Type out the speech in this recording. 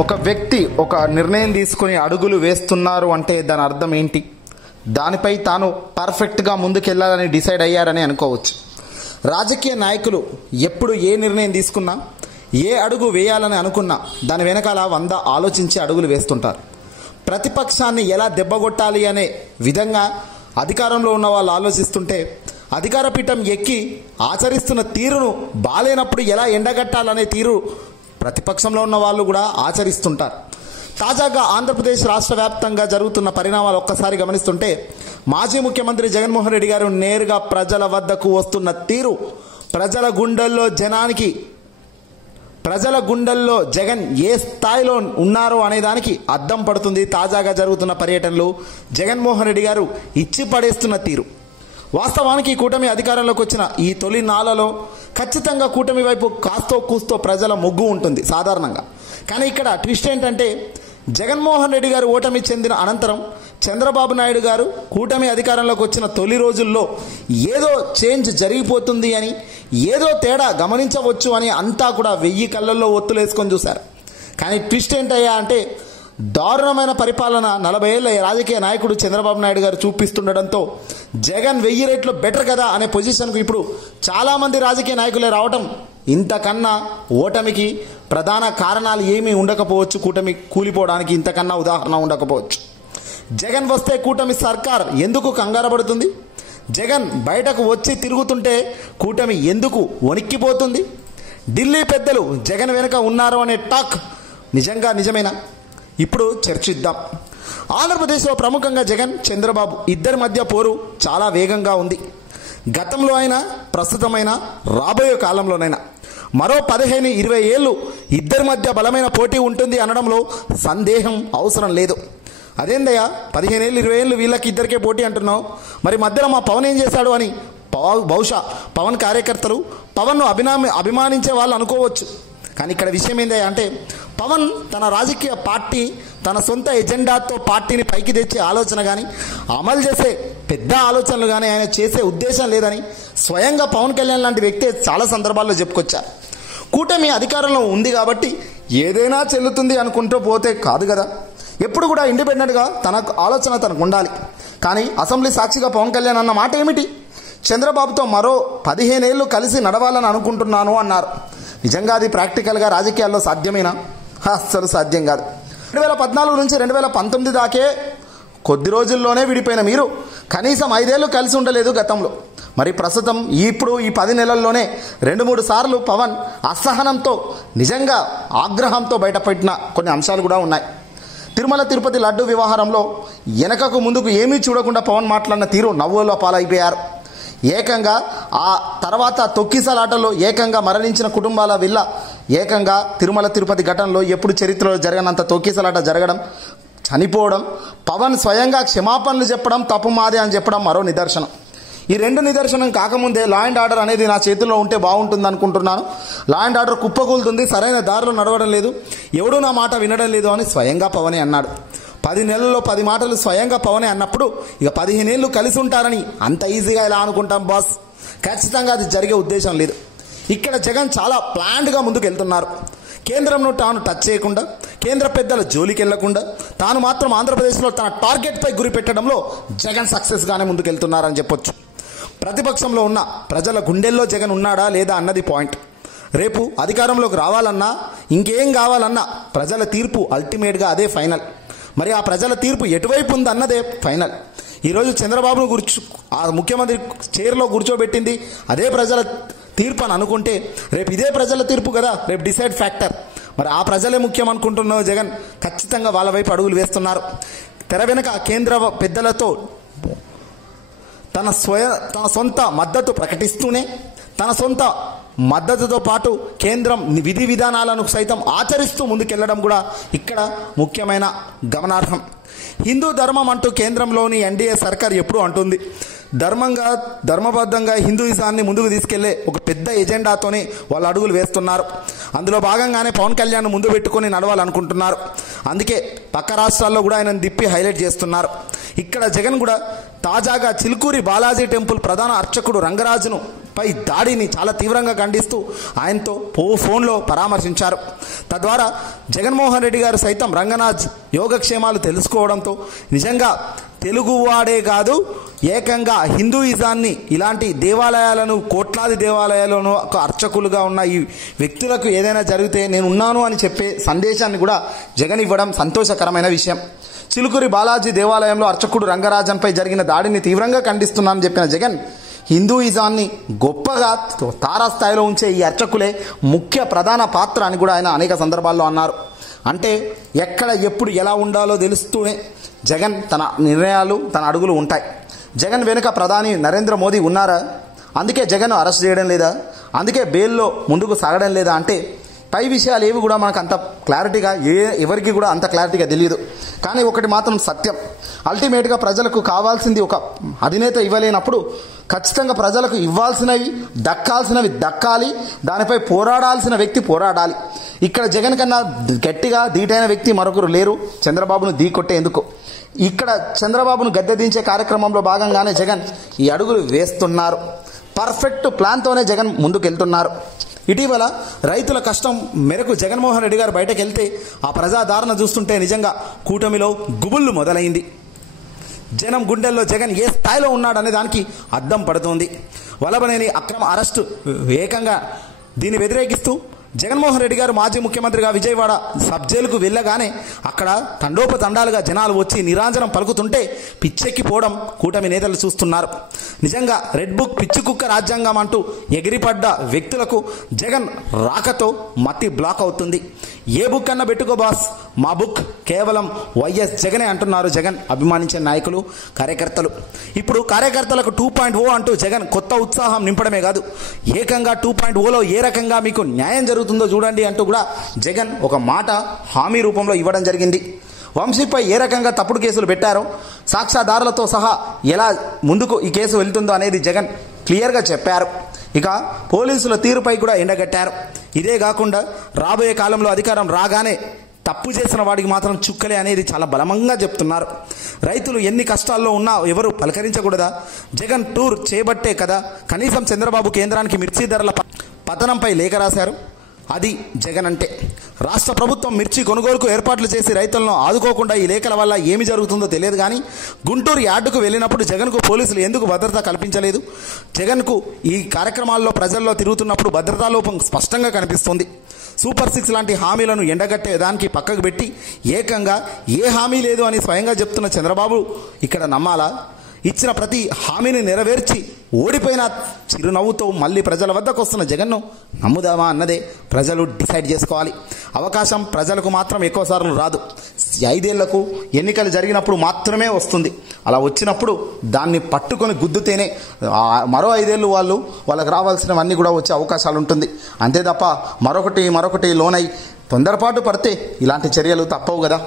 ఒక వ్యక్తి ఒక నిర్ణయం తీసుకుని అడుగులు వేస్తున్నారు అంటే దాని అర్థం ఏంటి? దానిపై తాను పర్ఫెక్ట్గా ముందుకెళ్లాలని డిసైడ్ అయ్యారని అనుకోవచ్చు. రాజకీయ నాయకులు ఎప్పుడు ఏ నిర్ణయం తీసుకున్నా, ఏ అడుగు వేయాలని అనుకున్నా దాని వెనకాల 100 ఆలోచించి అడుగులు వేస్తుంటారు. ప్రతిపక్షాన్ని ఎలా దెబ్బగొట్టాలి అనే విధంగా అధికారంలో ఉన్న వాళ్ళు ఆలోచిస్తుంటే, అధికార పీఠం ఎక్కి ఆచరిస్తున్న తీరును బాలేనప్పుడు ఎలా ఎండగట్టాలనే తీరు ప్రతిపక్షంలో ఉన్న వాళ్ళు కూడా ఆచరిస్తుంటారు. తాజాగా ఆంధ్రప్రదేశ్ రాష్ట్ర వ్యాప్తంగా జరుగుతున్న పరిణామాలు ఒక్కసారి గమనిస్తుంటే, మాజీ ముఖ్యమంత్రి జగన్మోహన్ రెడ్డి గారు నేరుగా ప్రజల వద్దకు వస్తున్న తీరు, ప్రజల గుండెల్లో జగన్ ఏ స్థాయిలో ఉన్నారో అనేదానికి అద్దం పడుతుంది. తాజాగా జరుగుతున్న పర్యటనలు, జగన్మోహన్ రెడ్డి గారు ఇచ్చి పడేస్తున్న తీరు. వాస్తవానికి కూటమి అధికారంలోకి వచ్చిన ఈ తొలి నాళ్లలో ఖచ్చితంగా కూటమి వైపు కాస్తో కూస్తో ప్రజల మొగ్గు ఉంటుంది సాధారణంగా. కానీ ఇక్కడ ట్విస్ట్ ఏంటంటే, జగన్మోహన్ రెడ్డి గారు ఓటమి చెందిన అనంతరం చంద్రబాబు నాయుడు గారు కూటమి అధికారంలోకి వచ్చిన తొలి రోజుల్లో ఏదో చేంజ్ జరిగిపోతుంది అని, ఏదో తేడా గమనించవచ్చు అని అంతా కూడా 1000 కళ్ళల్లో ఒత్తులేసుకొని చూశారు. కానీ ట్విస్ట్ ఏంటయ్యా అంటే, దారుణమైన పరిపాలన 40 ఏళ్ల రాజకీయ నాయకుడు చంద్రబాబు నాయుడు గారు చూపిస్తుండడంతో జగన్ 1000 రెట్లు బెటర్ కదా అనే పొజిషన్కు ఇప్పుడు చాలామంది రాజకీయ నాయకులే రావటం, ఇంతకన్నా ఓటమికి ప్రధాన కారణాలు ఏమీ ఉండకపోవచ్చు. కూటమి కూలిపోవడానికి ఇంతకన్నా ఉదాహరణ ఉండకపోవచ్చు. జగన్ వస్తే కూటమి సర్కార్ ఎందుకు కంగారపడుతుంది? జగన్ బయటకు వచ్చి తిరుగుతుంటే కూటమి ఎందుకు వణిక్కిపోతుంది? ఢిల్లీ పెద్దలు జగన్ వెనుక ఉన్నారు అనే టాక్ నిజమేనా? ఇప్పుడు చర్చిద్దాం. ఆంధ్రప్రదేశ్లో ప్రముఖంగా జగన్, చంద్రబాబు ఇద్దరి మధ్య పోరు చాలా వేగంగా ఉంది. గతంలో అయినా, ప్రస్తుతమైనా, రాబోయే కాలంలోనైనా మరో 15-20 ఏళ్ళు ఇద్దరి మధ్య బలమైన పోటీ ఉంటుంది అనడంలో సందేహం అవసరం లేదు. అదేందయ్యా 15 ఏళ్ళు 20 ఏళ్ళు వీళ్ళకి ఇద్దరికే పోటీ అంటున్నావు, మరి మధ్యలో మా పవన్ ఏం చేశాడు అని బహుశా పవన్ కార్యకర్తలు, పవన్ను అభిమానించే వాళ్ళు అనుకోవచ్చు. కానీ ఇక్కడ విషయం ఏందయ్యా అంటే, పవన్ తన రాజకీయ పార్టీ, తన సొంత ఎజెండాతో పార్టీని పైకి తెచ్చే ఆలోచన కానీ, అమలు చేసే పెద్ద ఆలోచనలు కానీ ఆయన చేసే ఉద్దేశం లేదని స్వయంగా పవన్ కళ్యాణ్ లాంటి వ్యక్తి చాలా సందర్భాల్లో చెప్పుకొచ్చారు. కూటమి అధికారంలో ఉంది కాబట్టి ఏదైనా చెల్లుతుంది అనుకుంటూ పోతే కాదు కదా. ఎప్పుడు కూడా ఇండిపెండెంట్గా తన ఆలోచన తనకు ఉండాలి. కానీ అసెంబ్లీ సాక్షిగా పవన్ కళ్యాణ్ అన్న మాట ఏమిటి? చంద్రబాబుతో మరో 15 ఏళ్ళు కలిసి నడవాలని అనుకుంటున్నాను అన్నారు. నిజంగా అది ప్రాక్టికల్గా రాజకీయాల్లో సాధ్యమేనా? అస్సలు సాధ్యం కాదు. 2014 నుంచి 2019 దాకే కొద్ది రోజుల్లోనే విడిపోయిన మీరు కనీసం 5 ఏళ్ళు కలిసి ఉండలేదు గతంలో. మరి ప్రస్తుతం ఇప్పుడు ఈ 10 నెలల్లోనే 2-3 సార్లు పవన్ అసహనంతో, నిజంగా ఆగ్రహంతో బయటపెట్టిన కొన్ని అంశాలు కూడా ఉన్నాయి. తిరుమల తిరుపతి లడ్డు వ్యవహారంలో వెనకకు ముందుకు ఏమీ చూడకుండా పవన్ మాట్లాడిన తీరు నవ్వుల పాలైపోయారు. ఏకంగా ఆ తర్వాత తొక్కిసలాటలో ఏకంగా మరణించిన కుటుంబాల విల్ల, ఏకంగా తిరుమల తిరుపతి ఘటనలో ఎప్పుడు చరిత్రలో జరగనంత తొక్కిసలాట జరగడం, చనిపోవడం, పవన్ స్వయంగా క్షమాపణలు చెప్పడం, తప్పు మాదే అని చెప్పడం మరో నిదర్శనం. ఈ 2 నిదర్శనం కాకముందే లా అండ్ ఆర్డర్ అనేది నా చేతుల్లో ఉంటే బాగుంటుంది అనుకుంటున్నాను. లా అండ్ ఆర్డర్ కుప్పకూలుతుంది, సరైన దారిలో నడవడం లేదు, ఎవడూ నా మాట వినడం లేదు అని స్వయంగా పవనే అన్నాడు. 10 నెలల్లో 10 మాటలు స్వయంగా పవనే అన్నప్పుడు ఇక 15 ఏళ్ళు కలిసి ఉంటారని అంత ఈజీగా ఇలా అనుకుంటాం బాస్? ఖచ్చితంగా అది జరిగే ఉద్దేశం లేదు. ఇక్కడ జగన్ చాలా ప్లాన్డ్గా ముందుకు వెళ్తున్నారు. కేంద్రంలో తాను టచ్ చేయకుండా, కేంద్ర పెద్దల జోలికి వెళ్లకుండా, తాను మాత్రం ఆంధ్రప్రదేశ్లో తన టార్గెట్పై గురి పెట్టడంలో జగన్ సక్సెస్గానే ముందుకు వెళ్తున్నారని చెప్పొచ్చు. ప్రతిపక్షంలో ఉన్న ప్రజల గుండెల్లో జగన్ ఉన్నాడా లేదా అన్నది పాయింట్. రేపు అధికారంలోకి రావాలన్నా, ఇంకేం కావాలన్నా ప్రజల తీర్పు అల్టిమేట్గా అదే ఫైనల్. మరి ఆ ప్రజల తీర్పు ఎటువైపు ఉంది అన్నదే ఫైనల్. ఈరోజు చంద్రబాబును ఆ ముఖ్యమంత్రి చైర్లో కూర్చోబెట్టింది అదే ప్రజల తీర్పు అని అనుకుంటే, రేపు ఇదే ప్రజల తీర్పు కదా రేపు డిసైడ్ ఫ్యాక్టర్. మరి ఆ ప్రజలే ముఖ్యం అనుకుంటున్న జగన్ ఖచ్చితంగా వాళ్ళ వైపు అడుగులు వేస్తున్నారు. తెర వెనుక కేంద్ర పెద్దలతో తన సొంత మద్దతు ప్రకటిస్తూనే, తన సొంత మద్దతుతో పాటు కేంద్రం విధి విధానాలను సైతం ఆచరిస్తూ ముందుకెళ్లడం కూడా ఇక్కడ ముఖ్యమైన గమనార్హం. హిందూ ధర్మం అంటూ కేంద్రంలోని ఎన్డీఏ సర్కార్ ఎప్పుడూ అంటుంది. ధర్మబద్ధంగా హిందూయిజాన్ని ముందుకు తీసుకెళ్లే ఒక పెద్ద ఎజెండాతోనే వాళ్ళు అడుగులు వేస్తున్నారు. అందులో భాగంగానే పవన్ కళ్యాణ్ ముందు పెట్టుకొని నడవాలనుకుంటున్నారు. అందుకే పక్క రాష్ట్రాల్లో కూడా ఆయనను దిప్పి హైలైట్ చేస్తున్నారు. ఇక్కడ జగన్ కూడా తాజాగా చిలుకూరి బాలాజీ టెంపుల్ ప్రధాన అర్చకుడు రంగరాజును పై దాడిని చాలా తీవ్రంగా ఖండిస్తూ ఆయనతో ఫోన్లో పరామర్శించారు. తద్వారా జగన్మోహన్ రెడ్డి గారు సైతం రంగనాథ్ యోగక్షేమాలు తెలుసుకోవడంతో నిజంగా తెలుగువాడే కాదు, ఏకంగా హిందూయిజాన్ని ఇలాంటి దేవాలయాలను కోట్లాది దేవాలయాలను అర్చకులుగా ఉన్న ఈ వ్యక్తులకు ఏదైనా జరిగితే నేను ఉన్నాను అని చెప్పే సందేశాన్ని కూడా జగన్ ఇవ్వడం సంతోషకరమైన విషయం. చిలుకూరి బాలాజీ దేవాలయంలో అర్చకుడు రంగరాజన్పై జరిగిన దాడిని తీవ్రంగా ఖండిస్తున్నానని చెప్పిన జగన్, హిందూయిజాన్ని గొప్పగా తారాస్థాయిలో ఉంచే ఈ అర్చకులే ముఖ్య ప్రధాన పాత్ర అని కూడా ఆయన అనేక సందర్భాల్లో అన్నారు. అంటే ఎక్కడ ఎప్పుడు ఎలా ఉండాలో తెలుస్తూనే జగన్ తన నిర్ణయాలు తన అడుగులు ఉంటాయి. జగన్ వెనుక ప్రధాని నరేంద్ర మోదీ ఉన్నారా? అందుకే జగన్ అరెస్ట్ చేయడం లేదా? అందుకే బెయిల్లో ముందుకు సాగడం లేదా? అంటే పై విషయాలు ఏవి కూడా మనకు అంత క్లారిటీగా ఎవరికి కూడా అంత క్లారిటీగా తెలియదు. కానీ ఒకటి మాత్రం సత్యం, అల్టిమేట్గా ప్రజలకు కావాల్సింది ఒక అధినేత ఇవ్వలేనప్పుడు ఖచ్చితంగా ప్రజలకు ఇవ్వాల్సినవి దక్కాల్సినవి దక్కాలి, దానిపై పోరాడాల్సిన వ్యక్తి పోరాడాలి. ఇక్కడ జగన్ కన్నా గట్టిగా ధీటైన వ్యక్తి మరొకరు లేరు చంద్రబాబును ఢీకొట్టేందుకు. ఇక్కడ చంద్రబాబును గద్దె దించే కార్యక్రమంలో భాగంగానే జగన్ ఈ అడుగులు వేస్తున్నారు. పర్ఫెక్ట్ ప్లాన్తోనే జగన్ ముందుకెళ్తున్నారు. ఇటీవల రైతుల కష్టం మేరకు జగన్మోహన్ రెడ్డి గారు బయటకు వెళ్తే ఆ ప్రజాదరణ చూస్తుంటే నిజంగా కూటమిలో గుబుళ్ళు మొదలైంది. జనం గుండెల్లో జగన్ ఏ స్థాయిలో ఉన్నాడనే దానికి అద్దం పడుతోంది. వల్లభనేని అక్రమ అరెస్టు ఏకంగా దీన్ని వ్యతిరేకిస్తూ జగన్మోహన్ రెడ్డి గారు మాజీ ముఖ్యమంత్రిగా విజయవాడ సబ్ జైలుకు వెళ్ళగానే అక్కడ తండోపతండాలుగా జనాలు వచ్చి నిరాంజనం పలుకుతుంటే పిచ్చెక్కిపోవడం కూటమి నేతలు చూస్తున్నారు. నిజంగా రెడ్ బుక్ పిచ్చి కుక్క రాజ్యాంగం అంటూ ఎగిరిపడ్డ వ్యక్తులకు జగన్ రాకతో మతి బ్లాక్ అవుతుంది. ఏ బుక్ అన్నా పెట్టుకో బాస్, మా బుక్ కేవలం వైఎస్ జగనే అంటున్నారు జగన్ అభిమానించే నాయకులు కార్యకర్తలు. ఇప్పుడు కార్యకర్తలకు 2.0 అంటూ జగన్ కొత్త ఉత్సాహం నింపడమే కాదు, ఏకంగా 2.0లో ఏ రకంగా మీకు న్యాయం జరుగుతుందో చూడండి అంటూ కూడా జగన్ ఒక మాట హామీ రూపంలో ఇవ్వడం జరిగింది. వంశీపై ఏ రకంగా తప్పుడు కేసులు పెట్టారో, సాక్ష్యాధారాలతో సహా ఎలా ముందుకు ఈ కేసు వెళ్తుందో అనేది జగన్ క్లియర్గా చెప్పారు. ఇక పోలీసుల తీరుపై కూడా ఎండగట్టారు. ఇదే కాకుండా రాబోయే కాలంలో అధికారం రాగానే తప్పు చేసిన వాడికి మాత్రం చుక్కలే అనేది చాలా బలమంగా చెప్తున్నారు. రైతులు ఎన్ని కష్టాల్లో ఉన్నా ఎవరు పలకరించకూడదా? జగన్ టూర్ చేయబట్టే కదా కనీసం చంద్రబాబు కేంద్రానికి మిర్చి ధరల పతనంపై లేఖ రాశారు. అది జగన్ అంటే. రాష్ట్ర ప్రభుత్వం మిర్చి కొనుగోలుకు ఏర్పాట్లు చేసి రైతులను ఆదుకోకుండా ఈ లేఖల వల్ల ఏమి జరుగుతుందో తెలియదు. కానీ గుంటూరు యార్డుకు వెళ్ళినప్పుడు జగన్కు పోలీసులు ఎందుకు భద్రత కల్పించలేదు? జగన్కు ఈ కార్యక్రమాల్లో ప్రజల్లో తిరుగుతున్నప్పుడు భద్రతా లోపం స్పష్టంగా కనిపిస్తుంది. సూపర్ 6 లాంటి హామీలను ఎండగట్టే దానికి పక్కకు పెట్టి ఏకంగా ఏ హామీ లేదు అని స్వయంగా చెప్తున్న చంద్రబాబు ఇక్కడ నమ్మాలా? ఇచ్చిన ప్రతి హామీని నెరవేర్చి ఓడిపోయిన చిరునవ్వుతో మళ్ళీ ప్రజల వద్దకు వస్తున్న జగన్ను నమ్ముదామా అన్నదే ప్రజలు డిసైడ్ చేసుకోవాలి. అవకాశం ప్రజలకు మాత్రం ఎక్కువసార్లు రాదు. 5 ఏళ్లకు ఎన్నికలు జరిగినప్పుడు మాత్రమే వస్తుంది. అలా వచ్చినప్పుడు దాన్ని పట్టుకొని గుద్దుతేనే మరో 5 ఏళ్ళు వాళ్ళకి రావాల్సినవన్నీ కూడా వచ్చే అవకాశాలు ఉంటుంది. అంతే తప్ప మరొకటి లోనై తొందరపాటు పడితే ఇలాంటి చర్యలు తప్పవు కదా.